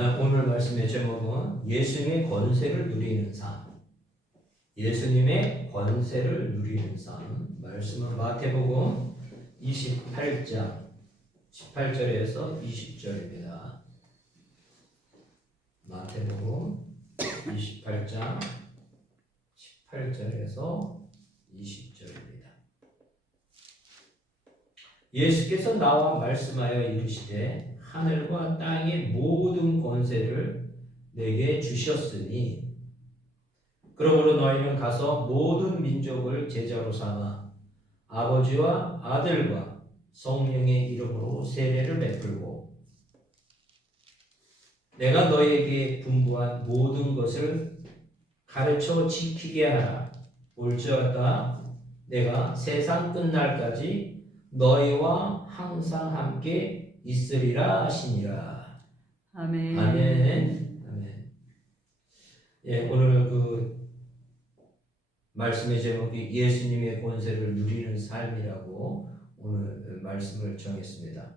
오늘 말씀의 제목은 예수님의 권세를 누리는 삶. 예수님의 권세를 누리는 삶. 말씀은 마태복음 28장 18절에서 20절입니다. 마태복음 28장 18절에서 20절입니다. 예수께서 나와 말씀하여 이르시되 하늘과 땅의 모든 권세를 내게 주셨으니 그러므로 너희는 가서 모든 민족을 제자로 삼아 아버지와 아들과 성령의 이름으로 세례를 베풀고 내가 너희에게 분부한 모든 것을 가르쳐 지키게 하라. 올지어다 내가 세상 끝날까지 너희와 항상 함께 있으리라 하시니라. 아멘. 아멘. 아멘. 예, 오늘 그 말씀의 제목이 예수님의 권세를 누리는 삶이라고 오늘 말씀을 정했습니다.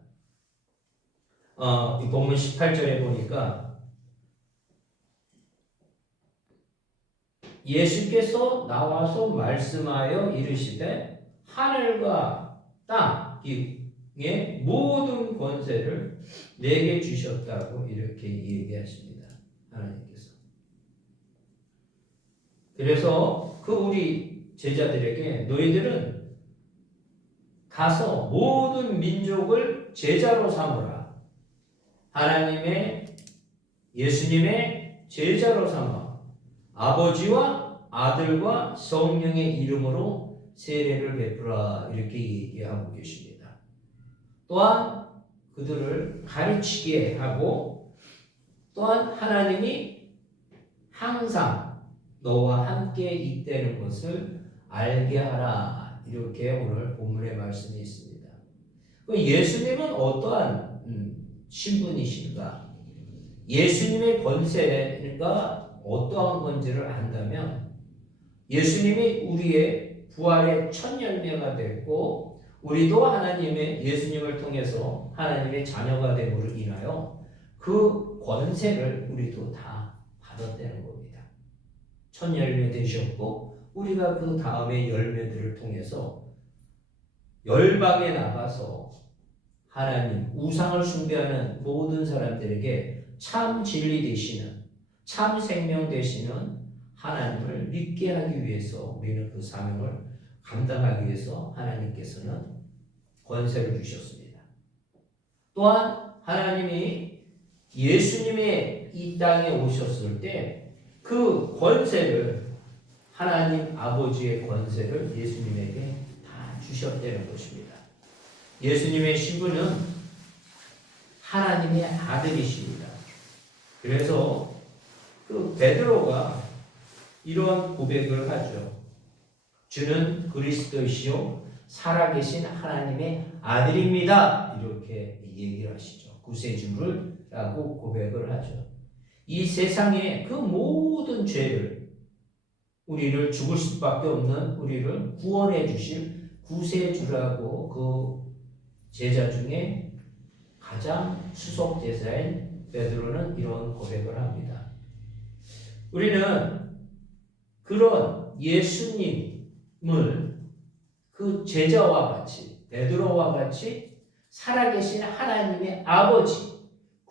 이 본문 18절에 보니까 예수께서 나와서 말씀하여 이르시되 하늘과 땅의 모든 권세를 내게 주셨다고 이렇게 얘기하십니다. 하나님께서. 그래서 그 우리 제자들에게 너희들은 가서 모든 민족을 제자로 삼으라. 하나님의 예수님의 제자로 삼아 아버지와 아들과 성령의 이름으로 세례를 베풀어 이렇게 얘기하고 계십니다. 또한 그들을 가르치게 하고 또한 하나님이 항상 너와 함께 있다는 것을 알게 하라. 이렇게 오늘 본문의 말씀이 있습니다. 예수님은 어떠한 신분이신가? 예수님의 권세가 어떠한 건지를 안다면 예수님이 우리의 부활의 첫 열매가 됐고 우리도 하나님의 예수님을 통해서 하나님의 자녀가 됨으로 인하여 그 권세를 우리도 다 받았다는 겁니다. 첫 열매 되셨고 우리가 그 다음의 열매들을 통해서 열방에 나가서 하나님 우상을 숭배하는 모든 사람들에게 참 진리 되시는 참 생명 되시는 하나님을 믿게 하기 위해서 우리는 그 사명을 감당하기 위해서 하나님께서는 권세를 주셨습니다. 또한 하나님이 예수님의 이 땅에 오셨을 때 그 권세를 하나님 아버지의 권세를 예수님에게 다 주셨다는 것입니다. 예수님의 신분은 하나님의 아들이십니다. 그래서 그 베드로가 이러한 고백을 하죠. 주는 그리스도이시요 살아계신 하나님의 아들입니다. 이렇게 얘기를 하시죠. 구세주라고 고백을 하죠. 이 세상의 그 모든 죄를 우리를 죽을 수밖에 없는 우리를 구원해 주실 구세주라고 그 제자 중에 가장 수석 제자인 베드로는 이런 고백을 합니다. 우리는 그런 예수님을 그 제자와 같이 베드로와 같이 살아계신 하나님의 아버지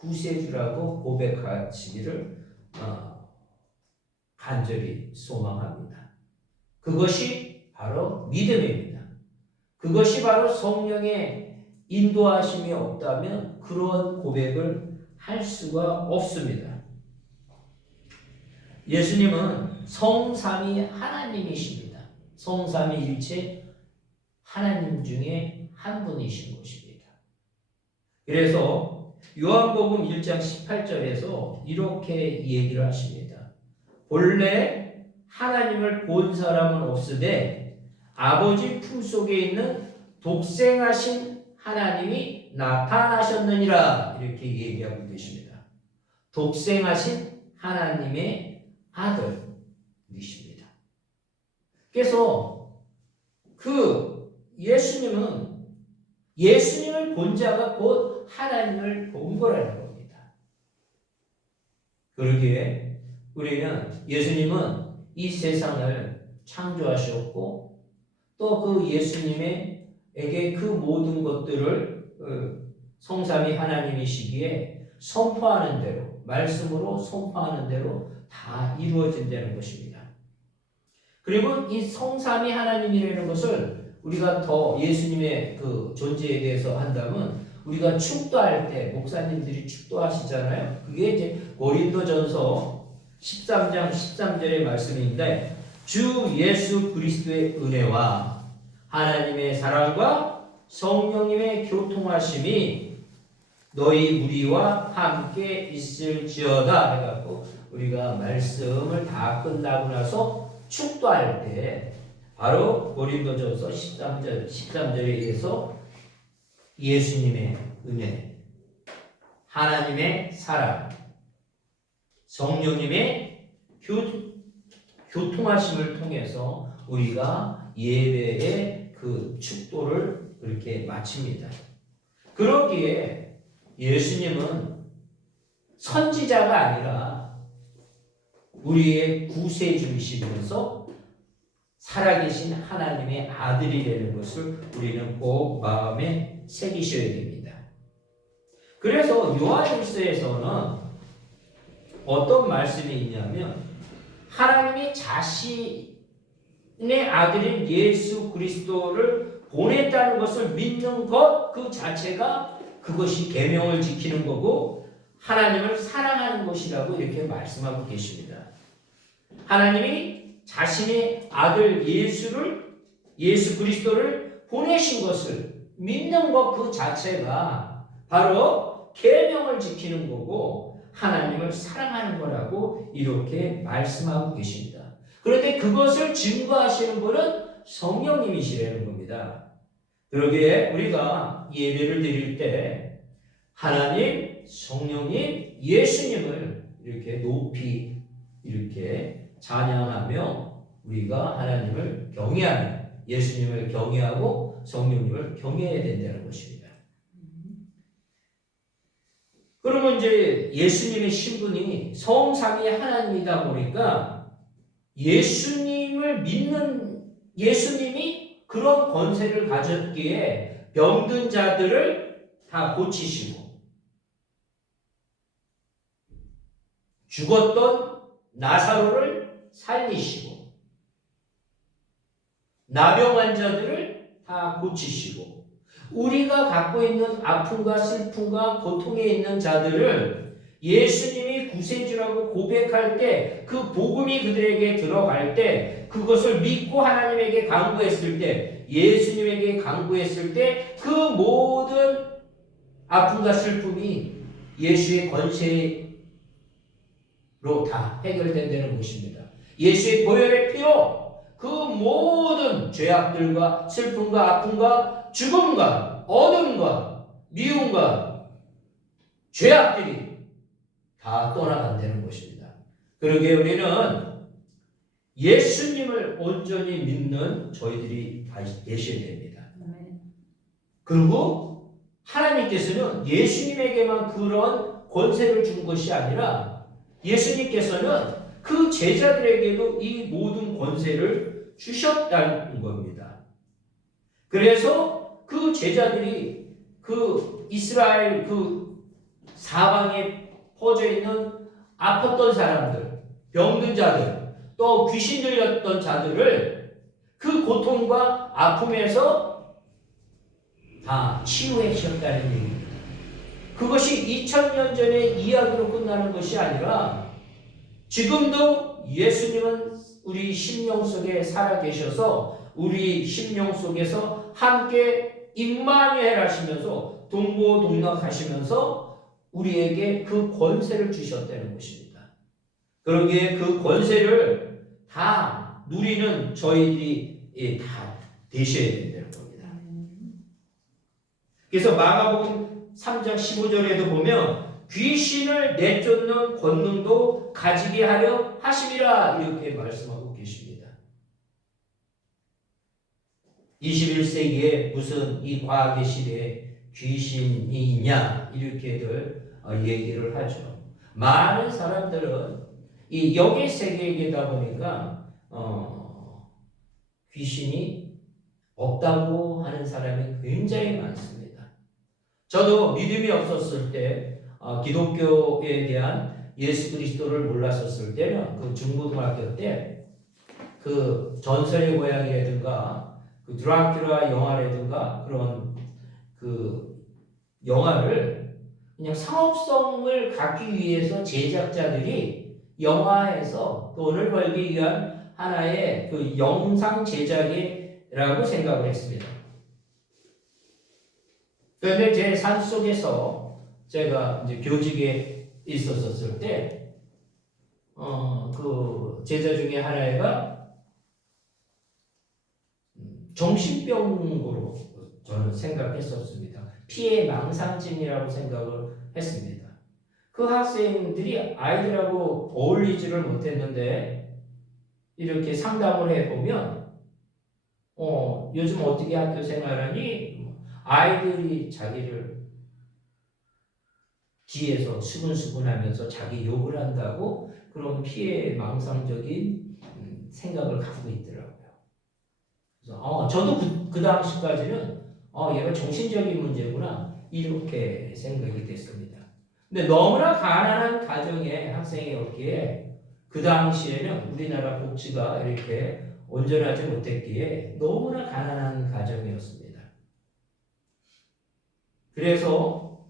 구세주라고 고백하시기를 간절히 소망합니다. 그것이 바로 믿음입니다. 그것이 바로 성령의 인도하심이 없다면 그런 고백을 할 수가 없습니다. 예수님은 성삼위 하나님이십니다. 성삼위일체 하나님 중에 한 분이신 것입니다. 그래서 요한복음 1장 18절에서 이렇게 얘기를 하십니다. 본래 하나님을 본 사람은 없으되 아버지 품속에 있는 독생하신 하나님이 나타나셨느니라 이렇게 얘기하고 계십니다. 독생하신 하나님의 아들이십니다. 그래서 그 예수님을 본 자가 곧 하나님을 본 거라는 겁니다. 그러기에 우리는 예수님은 이 세상을 창조하셨고 또 그 예수님에게 그 모든 것들을 성삼위 하나님이시기에 선포하는 대로 말씀으로 선포하는 대로 다 이루어진다는 것입니다. 그리고 이 성삼위 하나님이라는 것을 우리가 더 예수님의 그 존재에 대해서 한다면 우리가 축도할 때 목사님들이 축도하시잖아요. 그게 이제 고린도전서 13장 13절의 말씀인데 주 예수 그리스도의 은혜와 하나님의 사랑과 성령님의 교통하심이 너희 무리와 함께 있을지어다 해갖고 우리가 말씀을 다 끝나고 나서 축도할 때 바로 고린도전서 13절에 의해서 예수님의 은혜, 하나님의 사랑, 성령님의 교통하심을 통해서 우리가 예배의 그 축도를 그렇게 마칩니다. 그러기에 예수님은 선지자가 아니라 우리의 구세주이시면서 살아계신 하나님의 아들이라는 것을 우리는 꼭 마음에 새기셔야 됩니다. 그래서 요한일서에서는 어떤 말씀이 있냐면 하나님이 자신의 아들인 예수 그리스도를 보냈다는 것을 믿는 것 그 자체가 그것이 계명을 지키는 거고 하나님을 사랑하는 것이라고 이렇게 말씀하고 계십니다. 하나님이 자신의 아들 예수 그리스도를 보내신 것을 믿는 것 그 자체가 바로 계명을 지키는 거고 하나님을 사랑하는 거라고 이렇게 말씀하고 계십니다. 그런데 그것을 증거하시는 분은 성령님이시라는 겁니다. 그러기에 우리가 예배를 드릴 때 하나님, 성령님, 예수님을 이렇게 높이 이렇게 찬양하며 우리가 하나님을 경외하며 예수님을 경외하고 성령님을 경외해야 된다는 것입니다. 그러면 이제 예수님의 신분이 성삼위 하나님이다 보니까 예수님을 믿는 예수님이 그런 권세를 가졌기에 병든 자들을 다 고치시고 죽었던 나사로를 살리시고 나병 환자들을 다 고치시고 우리가 갖고 있는 아픔과 슬픔과 고통에 있는 자들을 예수님이 구세주라고 고백할 때 그 복음이 그들에게 들어갈 때 그것을 믿고 하나님에게 간구했을 때 예수님에게 간구했을 때 그 모든 아픔과 슬픔이 예수의 권세로 다 해결된다는 것입니다. 예수의 보혈의 피로 그 모든 죄악들과 슬픔과 아픔과 죽음과 어둠과 미움과 죄악들이 다 떠나간다는 것입니다. 그러기에 우리는 예수님을 온전히 믿는 저희들이 되셔야 됩니다. 그리고 하나님께서는 예수님에게만 그런 권세를 준 것이 아니라 예수님께서는 그 제자들에게도 이 모든 권세를 주셨다는 겁니다. 그래서 그 제자들이 그 이스라엘 그 사방에 퍼져 있는 아팠던 사람들, 병든 자들, 또 귀신 들렸던 자들을 그 고통과 아픔에서 다 치유해 주셨다는 얘기입니다. 그것이 2000년 전의 이야기로 끝나는 것이 아니라 지금도 예수님은 우리 심령 속에 살아계셔서 우리 심령 속에서 함께 임마누엘 하시면서 동고동락하시면서 우리에게 그 권세를 주셨다는 것입니다. 그러기에 그 권세를 다 누리는 저희들이 다 되셔야 된다는 겁니다. 그래서 마가복음 3장 15절에도 보면 귀신을 내쫓는 권능도 가지게 하려 하심이라 이렇게 말씀하고 계십니다. 21세기에 무슨 이 과학의 시대에 귀신이 있냐 이렇게들 얘기를 하죠. 많은 사람들은 이 영의 세계이다 보니까 귀신이 없다고 하는 사람이 굉장히 많습니다. 저도 믿음이 없었을 때 기독교에 대한 예수 그리스도를 몰랐었을 때는 그 중고등학교 때 그 전설의 고향이라든가 그 드라큘라 영화라든가 그런 그 영화를 그냥 상업성을 갖기 위해서 제작자들이 영화에서 돈을 벌기 위한 하나의 그 영상 제작이라고 생각을 했습니다. 그런데 제 산속에서 제가 이제 교직에 있었을 때, 그 제자 중에 하나가 정신병으로 저는 생각했었습니다. 피해 망상증이라고 생각을 했습니다. 그 학생들이 아이들하고 어울리지를 못했는데 이렇게 상담을 해보면 요즘 어떻게 학교 생활하니? 아이들이 자기를 뒤에서 수근수근하면서 자기 욕을 한다고 그런 피해 망상적인 생각을 갖고 있더라고요. 그래서 저도 그 당시까지는 얘가 정신적인 문제구나 이렇게 생각이 됐습니다. 근데 너무나 가난한 가정의 학생이었기에 그 당시에는 우리나라 복지가 이렇게 온전하지 못했기에 너무나 가난한 가정이었습니다. 그래서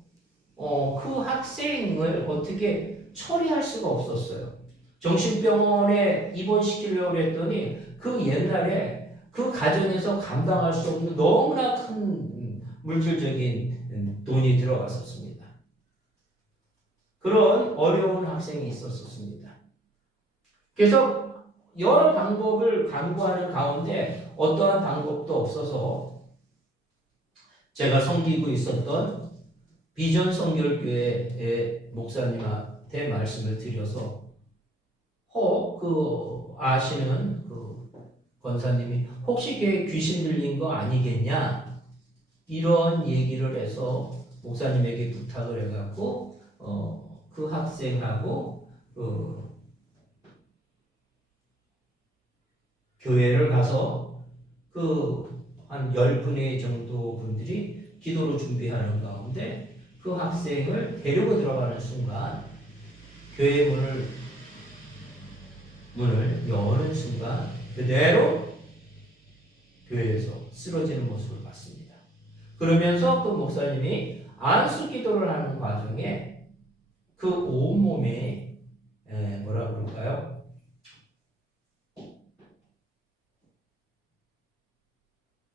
그 학생을 어떻게 처리할 수가 없었어요. 정신병원에 입원시키려고 했더니 그 옛날에 그 가정에서 감당할 수 없는 너무나 큰 물질적인 돈이 들어갔었습니다. 그런 어려운 학생이 있었습니다. 그래서 여러 방법을 강구하는 가운데 어떠한 방법도 없어서 제가 섬기고 있었던 비전 선결교회의 목사님한테 말씀을 드려서 아시는 그 권사님이 혹시 걔 귀신 들린 거 아니겠냐 이런 얘기를 해서 목사님에게 부탁을 해갖고 그 학생하고 교회를 가서 한 10분의 정도 분들이 기도로 준비하는 가운데 그 학생을 데리고 들어가는 순간 교회 문을 여는 순간 그대로 교회에서 쓰러지는 모습을 봤습니다. 그러면서 그 목사님이 안수 기도를 하는 과정에 그 온몸에 뭐라 그럴까요?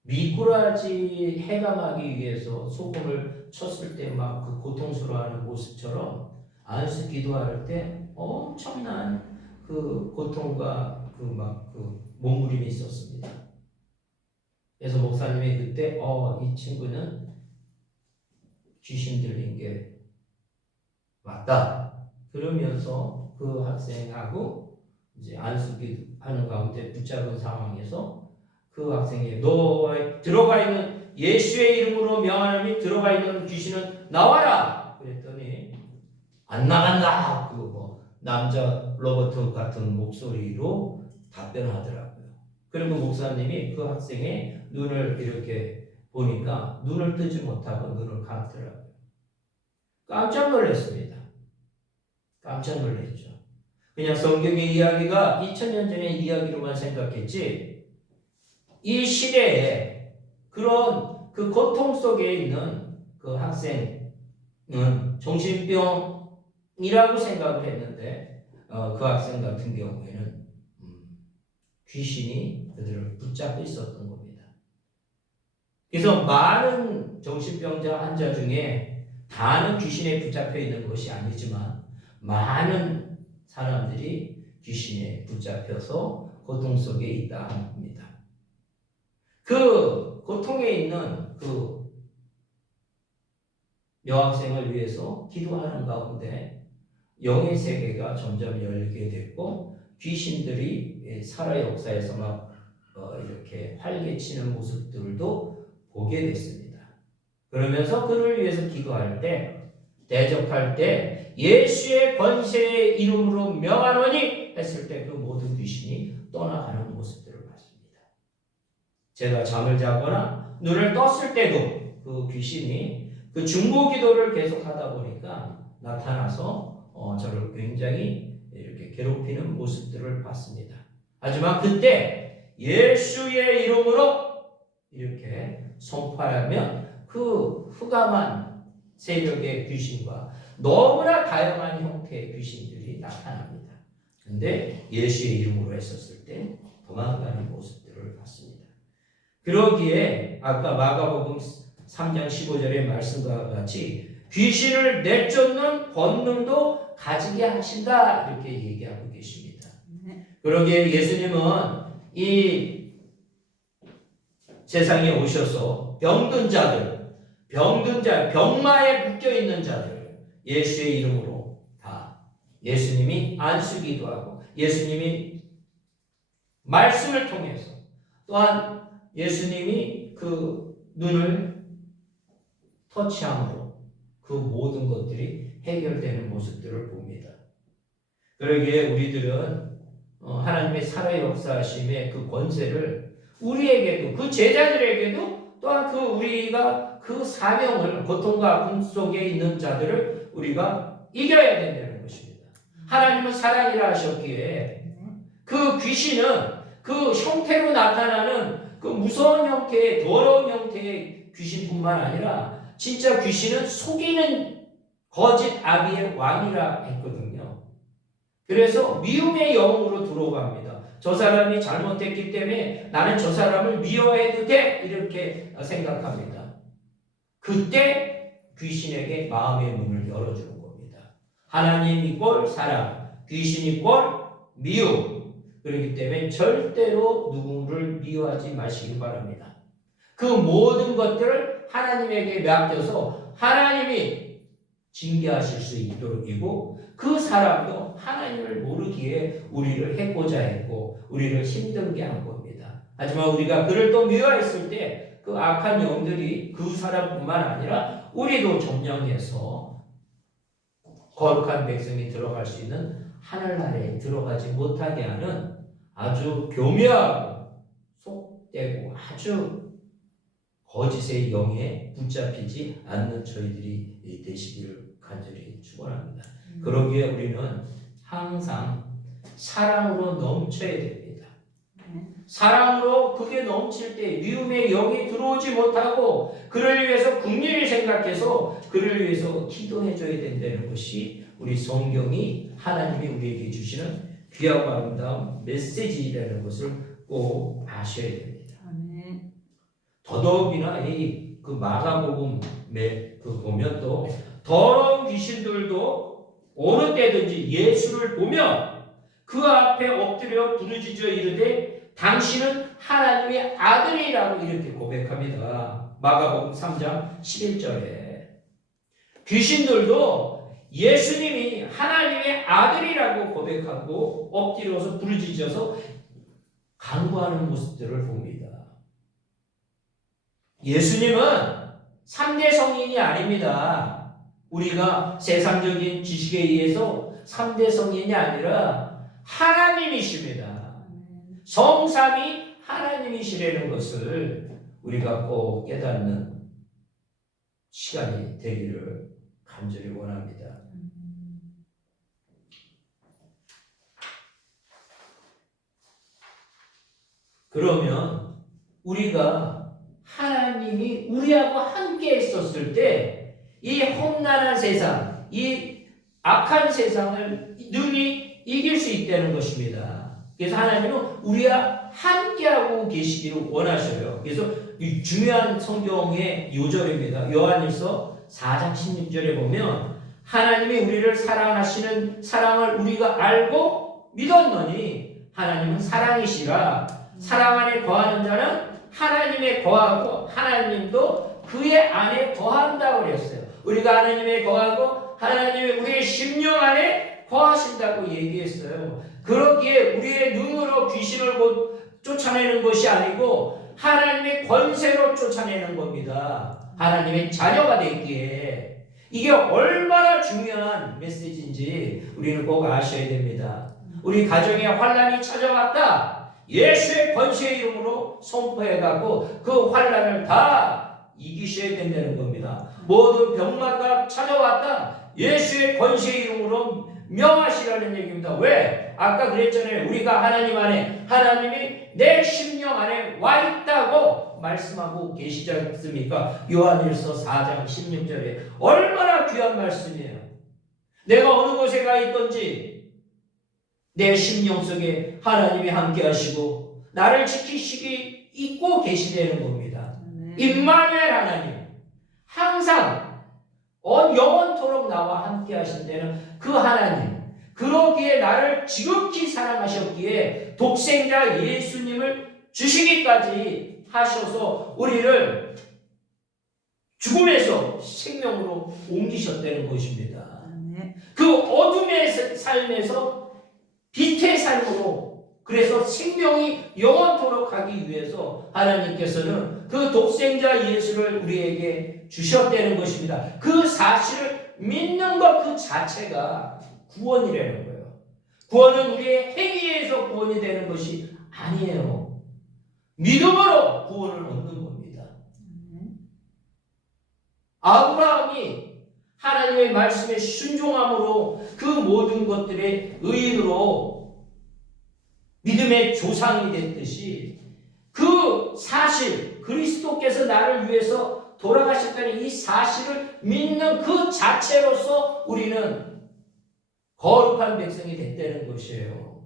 미꾸라지 해감하기 위해서 소금을 쳤을 때 막 그 고통스러워하는 모습처럼 안수 기도할 때 엄청난 그 고통과 그 몸부림이 있었습니다. 그래서 목사님이 그때 이 친구는 귀신 들린 게 맞다. 그러면서 그 학생하고 이제 안수 기도하는 가운데 붙잡은 상황에서 그 학생이 너와 들어가 있는 예수의 이름으로 명하노니 들어가 있는 귀신은 나와라. 그랬더니 안 나간다. 남자 로버트 같은 목소리로 답변하더라고요. 그리고 목사님이 그 학생의 눈을 이렇게 보니까 눈을 뜨지 못하고 눈을 감더라고요. 깜짝 놀랐습니다. 깜짝 놀랐죠. 그냥 성경의 이야기가 2000년 전의 이야기로만 생각했지 이 시대에 그런 그 고통 속에 있는 그 학생은 정신병이라고 생각을 했는데 그 학생 같은 경우에는 귀신이 그들을 붙잡고 있었던 겁니다. 그래서 많은 정신병자 환자 중에 다는 귀신에 붙잡혀 있는 것이 아니지만 많은 사람들이 귀신에 붙잡혀서 고통 속에 있다 합니다. 그 고통에 있는 그 여학생을 위해서 기도하는 가운데 영의 세계가 점점 열리게 됐고 귀신들이 살아 역사에서 막 이렇게 활개치는 모습들도 보게 됐습니다. 그러면서 그를 위해서 기도할 때 대적할 때 예수의 권세의 이름으로 명하노니 했을 때 그 모든 귀신이 떠나가는 모습들을 봤습니다. 제가 잠을 자거나 눈을 떴을 때도 그 귀신이 그 중보기도를 계속하다 보니까 나타나서 저를 굉장히 이렇게 괴롭히는 모습들을 봤습니다. 하지만 그때 예수의 이름으로 이렇게 선포하면 그 흑암한 세력의 귀신과 너무나 다양한 형태의 귀신들이 나타납니다. 근데 예수의 이름으로 했었을 때 도망가는 모습들을 봤습니다. 그러기에 아까 마가복음 3장 15절의 말씀과 같이 귀신을 내쫓는 권능도 가지게 하신다 이렇게 얘기하고 계십니다. 그러기에 예수님은 이 세상에 오셔서 병든 자들, 병마에 묶여있는 자들 예수의 이름으로 다 예수님이 안수기도 하고 예수님이 말씀을 통해서 또한 예수님이 그 눈을 터치함으로 그 모든 것들이 해결되는 모습들을 봅니다. 그러기에 우리들은 하나님의 살아 역사하심의 그 권세를 우리에게도 그 제자들에게도 또한 그 우리가 그 사명을 고통과 아픔 속에 있는 자들을 우리가 이겨야 된다는 것입니다. 하나님은 사랑이라 하셨기에 그 귀신은 그 형태로 나타나는 그 무서운 형태의 더러운 형태의 귀신뿐만 아니라 진짜 귀신은 속이는 거짓 아비의 왕이라 했거든요. 그래서 미움의 영으로 들어갑니다. 저 사람이 잘못했기 때문에 나는 저 사람을 미워해도 돼 이렇게 생각합니다. 그때 귀신에게 마음의 문을 열어주는 겁니다. 하나님이 꼴 사랑, 귀신이 꼴 미움. 그렇기 때문에 절대로 누구를 미워하지 마시기 바랍니다. 그 모든 것들을 하나님에게 맡겨서 하나님이 징계하실 수 있도록이고 그 사람도 하나님을 모르기에 우리를 해코자 했고 우리를 힘들게 한 겁니다. 하지만 우리가 그를 또 미워했을 때 그 악한 영들이 그 사람뿐만 아니라 우리도 점령해서 거룩한 백성이 들어갈 수 있는 하늘나라에 들어가지 못하게 하는 아주 교묘하고 속되고 아주 거짓의 영에 붙잡히지 않는 저희들이 되시기를 간절히 축원합니다. 그러기에 우리는 항상 사랑으로 넘쳐야 됩니다. 사랑으로 그게 넘칠 때 미움의 영이 들어오지 못하고 그를 위해서 긍휼히 생각해서 그를 위해서 기도해줘야 된다는 것이 우리 성경이 하나님이 우리에게 주시는 귀하고 아름다운 메시지라는 것을 꼭 아셔야 됩니다. 더더욱이나 이 그 마가복음에 그 보면 또 더러운 귀신들도 어느 때든지 예수를 보며 그 앞에 엎드려 부르짖어 이르되 당신은 하나님의 아들이라고 이렇게 고백합니다. 마가복음 3장 11절에 귀신들도 예수님이 하나님의 아들이라고 고백하고 엎드려서 부르짖어서 간구하는 모습들을 봅니다. 예수님은 3대 성인이 아닙니다. 우리가 세상적인 지식에 의해서 3대 성인이 아니라 하나님이십니다. 성삼이 하나님이시라는 것을 우리가 꼭 깨닫는 시간이 되기를 간절히 원합니다. 그러면 우리가 하나님이 우리하고 함께 했었을 때 이 험난한 세상, 이 악한 세상을 능히 이길 수 있다는 것입니다. 그래서 하나님은 우리와 함께하고 계시기를 원하셔요. 그래서 이 중요한 성경의 요절입니다. 요한일서 4장 16절에 보면 하나님이 우리를 사랑하시는 사랑을 우리가 알고 믿었노니 하나님은 사랑이시라. 사랑 안에 거하는 자는 하나님에 거하고 하나님도 그의 안에 거한다고 그랬어요. 우리가 하나님에 거하고 하나님이 우리의 심령 안에 거하신다고 얘기했어요. 그러기에 우리의 눈으로 귀신을 쫓아내는 것이 아니고 하나님의 권세로 쫓아내는 겁니다. 하나님의 자녀가 됐기에 이게 얼마나 중요한 메시지인지 우리는 꼭 아셔야 됩니다. 우리 가정에 환난이 찾아왔다. 예수의 권세의 이름으로 선포해갖고 그 환난을 다 이기셔야 된다는 겁니다. 모든 병마다 찾아왔다. 예수의 권세의 이름으로 명하시라는 얘기입니다. 왜? 아까 그랬잖아요. 우리가 하나님 안에, 하나님이 내 심령 안에 와 있다고 말씀하고 계시지 않습니까? 요한일서 4장 16절에 얼마나 귀한 말씀이에요. 내가 어느 곳에 가 있든지 내 심령 속에 하나님이 함께 하시고 나를 지키시기 있고 계시다는 겁니다. 임마누엘 하나님, 항상 영원토록 나와 함께 하신다는 그 하나님, 그러기에 나를 지극히 사랑하셨기에 독생자 예수님을 주시기까지 하셔서 우리를 죽음에서 생명으로 옮기셨다는 것입니다. 그 어둠의 삶에서 빛의 삶으로, 그래서 생명이 영원토록 하기 위해서 하나님께서는 그 독생자 예수를 우리에게 주셨다는 것입니다. 그 사실을 믿는 것 그 자체가 구원이라는 거예요. 구원은 우리의 행위에서 구원이 되는 것이 아니에요. 믿음으로 구원을 얻는 겁니다. 아브라함이 하나님의 말씀에 순종함으로 그 모든 것들의 의인으로 믿음의 조상이 됐듯이 그 사실, 그리스도께서 나를 위해서 돌아가셨다는 이 사실을 믿는 그 자체로서 우리는 거룩한 백성이 됐다는 것이에요.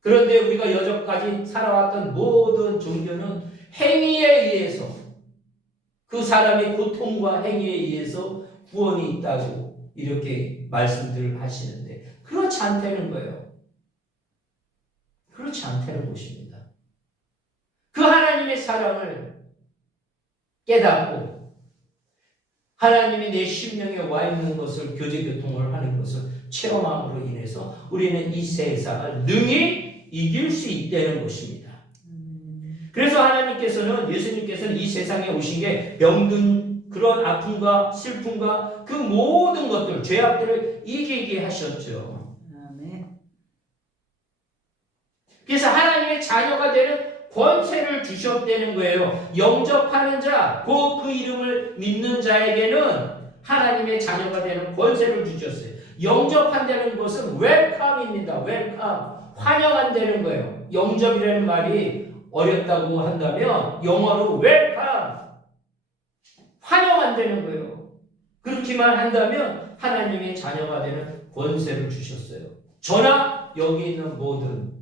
그런데 우리가 여태까지 살아왔던 모든 종교는 행위에 의해서, 그 사람의 고통과 행위에 의해서 구원이 있다고 이렇게 말씀들을 하시는데 그렇지 않다는 거예요. 그렇지 않다는 것입니다. 그 하나님의 사랑을 깨닫고 하나님이 내 심령에 와 있는 것을, 교제교통을 하는 것을 체험함으로 인해서 우리는 이 세상을 능히 이길 수 있다는 것입니다. 그래서 하나님께서는, 예수님께서는 이 세상에 오신 게 병든 그런 아픔과 슬픔과 그 모든 것들, 죄악들을 이기게 하셨죠. 그래서 하나님의 자녀가 되는 권세를 주셨다는 거예요. 영접하는 자, 그 이름을 믿는 자에게는 하나님의 자녀가 되는 권세를 주셨어요. 영접한다는 것은 웰컴입니다. 웰컴, 환영한다는 거예요. 영접이라는 말이 어렵다고 한다면 영어로 웰컴, 환영한다는 거예요. 그렇게만 한다면 하나님의 자녀가 되는 권세를 주셨어요. 저나 여기 있는 모든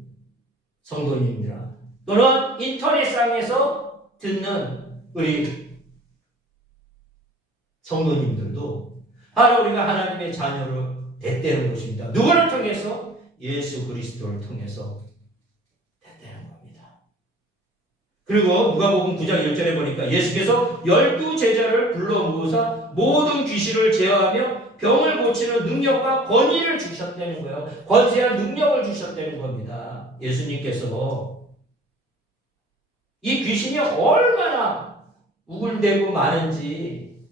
성도님들아, 또는 인터넷상에서 듣는 우리 성도님들도 바로 우리가 하나님의 자녀로 됐다는 것입니다. 누구를 통해서? 예수 그리스도를 통해서 됐다는 겁니다. 그리고 누가복음 9장 1절에 보니까 예수께서 12 제자를 불러 모으사 모든 귀신을 제어하며 병을 고치는 능력과 권위를 주셨다는 거예요. 권세와 능력을 주셨다는 겁니다. 예수님께서 이 귀신이 얼마나 우글대고 많은지,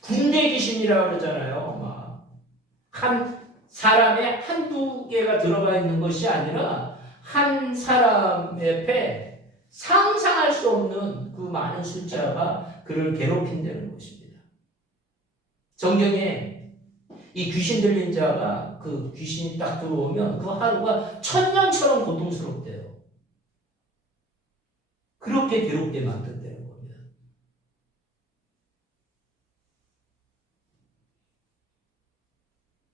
군대 귀신이라고 그러잖아요. 한 사람에 한두 개가 들어가 있는 것이 아니라 한 사람의 배 상상할 수 없는 그 많은 숫자가 그를 괴롭힌다는 것입니다. 성경에 이 귀신 들린 자가, 그 귀신이 딱 들어오면 그 하루가 천년처럼 고통스럽대요. 그렇게 괴롭게 만든다는 겁니다.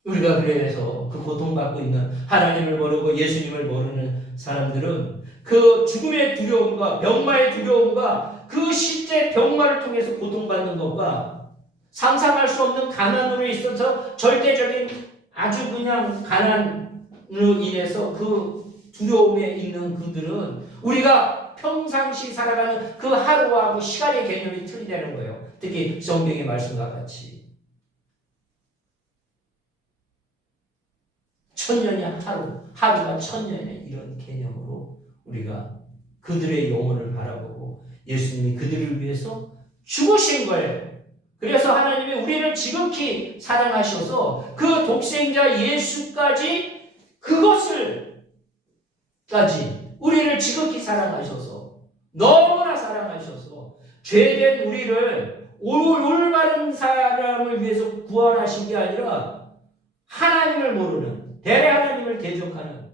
우리가 그래서 그 고통받고 있는, 하나님을 모르고 예수님을 모르는 사람들은 그 죽음의 두려움과 병마의 두려움과 그 실제 병마를 통해서 고통받는 것과 상상할 수 없는 가난으로 있어서 절대적인 아주 그냥 가난으로 인해서 그 두려움에 있는 그들은 우리가 평상시 살아가는 그 하루하고 시간의 개념이 틀리다는 거예요. 특히 성경의 말씀과 같이 천년이 하루, 하루가 천년의 이런 개념으로 우리가 그들의 영혼을 바라보고 예수님이 그들을 위해서 죽으신 거예요. 그래서 하나님이 우리를 지극히 사랑하셔서 그 독생자 예수까지 그것을까지 우리를 지극히 사랑하셔서 너무나 사랑하셔서 죄된 우리를 올바른 사람을 위해서 구원하신 게 아니라 하나님을 모르는 대래 하나님을 대적하는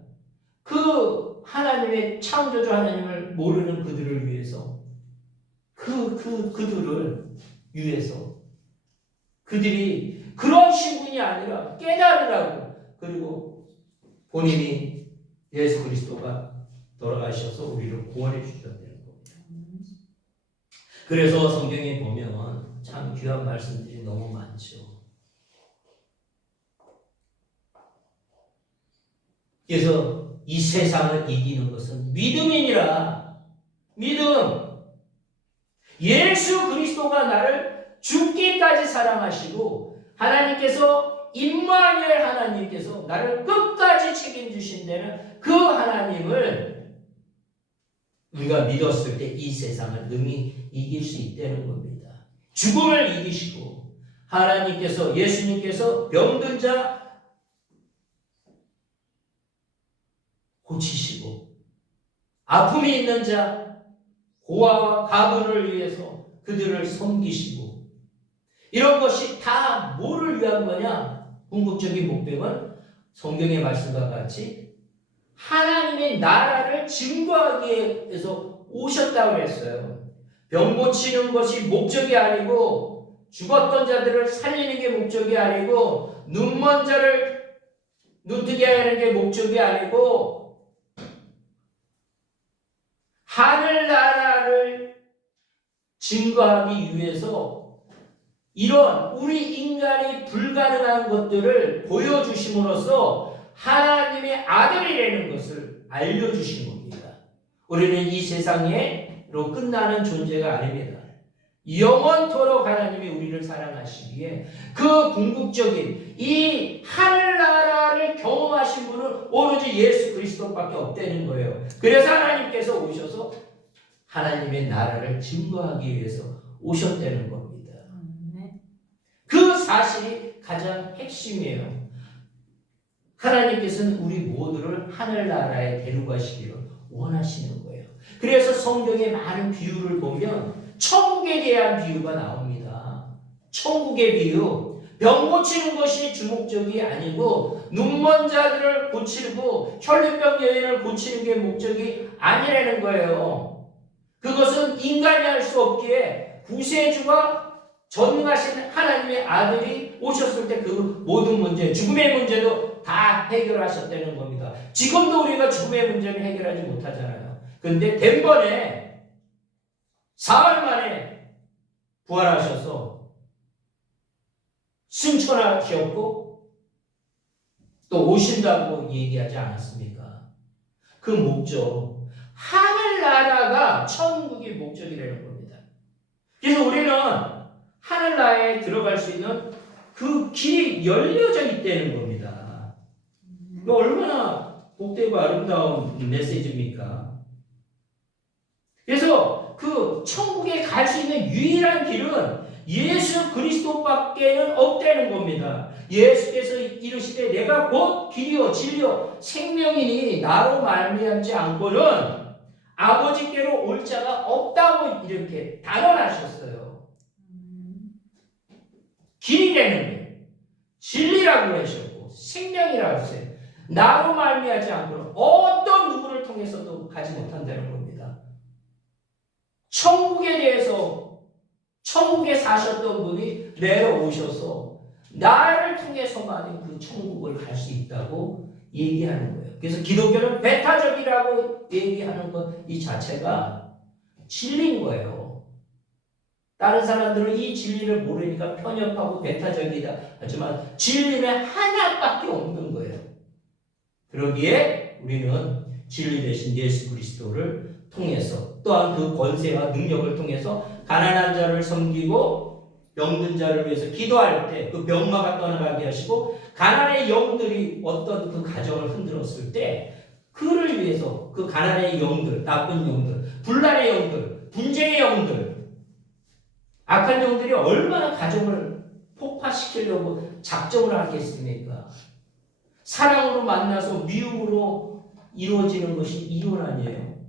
그 하나님의 창조주 하나님을 모르는 그들을 위해서 그들을 위해서 그들이 그런 신분이 아니라 깨달으라고 그리고 본인이 예수 그리스도가 돌아가셔서 우리를 구원해 주셨다는 겁니다. 그래서 성경에 보면 참 귀한 말씀들이 너무 많죠. 그래서 이 세상을 이기는 것은 믿음이니라. 믿음. 예수 그리스도가 나를 죽기까지 사랑하시고 하나님께서 임마누엘 하나님께서 나를 끝까지 책임주신 데는 그 하나님을 우리가 믿었을 때 이 세상을 능히 이길 수 있다는 겁니다. 죽음을 이기시고 하나님께서 예수님께서 병든 자 고치시고 아픔이 있는 자 고아와 가부를 위해서 그들을 섬기시고 이런 것이 다 뭐를 위한 거냐? 궁극적인 목적은 성경의 말씀과 같이 하나님의 나라를 증거하기 위해서 오셨다고 했어요. 병 고치는 것이 목적이 아니고 죽었던 자들을 살리는 게 목적이 아니고 눈먼 자를 눈뜨게 하는 게 목적이 아니고 하늘나라를 증거하기 위해서 이런 우리 인간이 불가능한 것들을 보여주심으로써 하나님의 아들이라는 것을 알려주신 겁니다. 우리는 이 세상에로 끝나는 존재가 아닙니다. 영원토록 하나님이 우리를 사랑하시기에 그 궁극적인 이 하늘나라를 경험하신 분은 오로지 예수 그리스도밖에 없다는 거예요. 그래서 하나님께서 오셔서 하나님의 나라를 증거하기 위해서 오셨다는 겁니다. 그 사실이 가장 핵심이에요. 하나님께서는 우리 모두를 하늘나라에 데려가시기를 원하시는 거예요. 그래서 성경의 많은 비유를 보면 천국에 대한 비유가 나옵니다. 천국의 비유. 병 고치는 것이 주목적이 아니고 눈먼 자들을 고치고 혈류병 여인을 고치는 게 목적이 아니라는 거예요. 그것은 인간이 할 수 없기에 구세주가 전능하신 하나님의 아들이 오셨을 때 그 모든 문제, 죽음의 문제도 다 해결하셨다는 겁니다. 지금도 우리가 죽음의 문제를 해결하지 못하잖아요. 그런데 덴번에 사흘 만에 부활하셔서 승천하셨고 또 오신다고 얘기하지 않았습니까? 그 목적, 하늘나라가 천국의 목적이라는 겁니다. 그래서 우리는 하늘나라에 들어갈 수 있는 그 길이 열려져 있다는 겁니다. 얼마나 복되고 아름다운 메시지입니까? 그래서 그 천국에 갈 수 있는 유일한 길은 예수 그리스도밖에는 없다는 겁니다. 예수께서 이르시되 내가 곧 길이요 진리요 생명이니 나로 말미암지 않고는 아버지께로 올 자가 없다고 이렇게 단언하셨어요. 길이라는 게 진리라고 하셨고 생명이라고 했어요. 나로 말미암지 않고는 어떤 누구를 통해서도 가지 못한다는 겁니다. 천국에 대해서 천국에 사셨던 분이 내려오셔서 나를 통해서만 그 천국을 갈 수 있다고 얘기하는 거예요. 그래서 기독교는 배타적이라고 얘기하는 것 이 자체가 진리인 거예요. 다른 사람들은 이 진리를 모르니까 편협하고 배타적이다 하지만 진리는 하나밖에 없는 거예요. 그러기에 우리는 진리 대신 예수 그리스도를 통해서 또한 그 권세와 능력을 통해서 가난한 자를 섬기고 병든 자를 위해서 기도할 때 그 병마가 떠나가게 하시고 가난의 영들이 어떤 그 가정을 흔들었을 때 그를 위해서 그 가난의 영들, 나쁜 영들, 분란의 영들, 분쟁의 영들, 악한 영들이 얼마나 가정을 폭파시키려고 작정을 하겠습니까? 사랑으로 만나서 미움으로 이루어지는 것이 이혼 아니에요.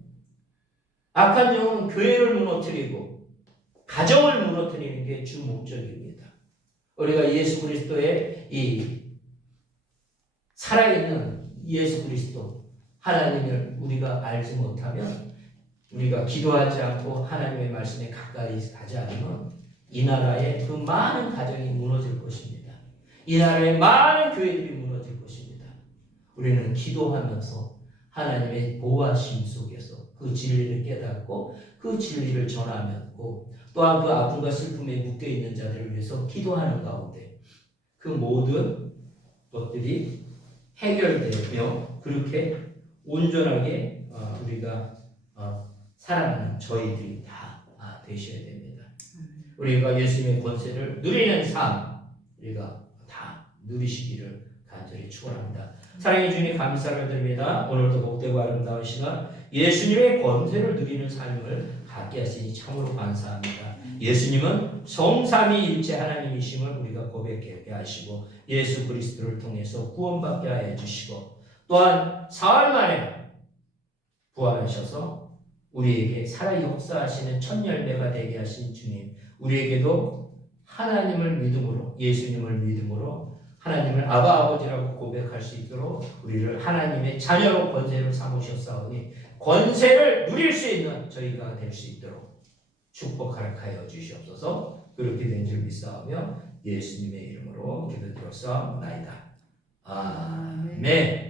악한 영은 교회를 무너뜨리고 가정을 무너뜨리는 게 주 목적입니다. 우리가 예수 그리스도의 이 살아있는 예수 그리스도 하나님을 우리가 알지 못하면, 우리가 기도하지 않고 하나님의 말씀에 가까이 가지 않으면 이 나라의 그 많은 가정이 무너질 것입니다. 이 나라의 많은 교회들이 무너질 것입니다. 우리는 기도하면서 하나님의 보호하심 속에서 그 진리를 깨닫고 그 진리를 전하고, 또한 그 아픔과 슬픔에 묶여있는 자들을 위해서 기도하는 가운데 그 모든 것들이 해결되며 그렇게 온전하게 우리가 살아가는 저희들이 다 되셔야 됩니다. 우리가 예수님의 권세를 누리는 삶, 우리가 다 누리시기를 간절히 축원합니다. 사랑해 주님 감사를 드립니다. 오늘도 복되고 아름다운 시간 예수님의 권세를 누리는 삶을 갖게 하시니 참으로 감사합니다. 예수님은 성삼위일체 하나님이심을 우리가 고백하게 하시고 예수 그리스도를 통해서 구원받게 하여 주시고, 또한 사흘 만에 부활하셔서 우리에게 살아 역사하시는 첫 열매가 되게 하신 주님, 우리에게도 하나님을 믿음으로, 예수님을 믿음으로 하나님을 아바 아버지라고 고백할 수 있도록 우리를 하나님의 자녀로 권세를 삼으셨사오니 권세를 누릴 수 있는 저희가 될 수 있도록 축복하여 주시옵소서. 그렇게 된 줄 믿사오며 예수님의 이름으로 기도드렸사옵나이다. 아멘.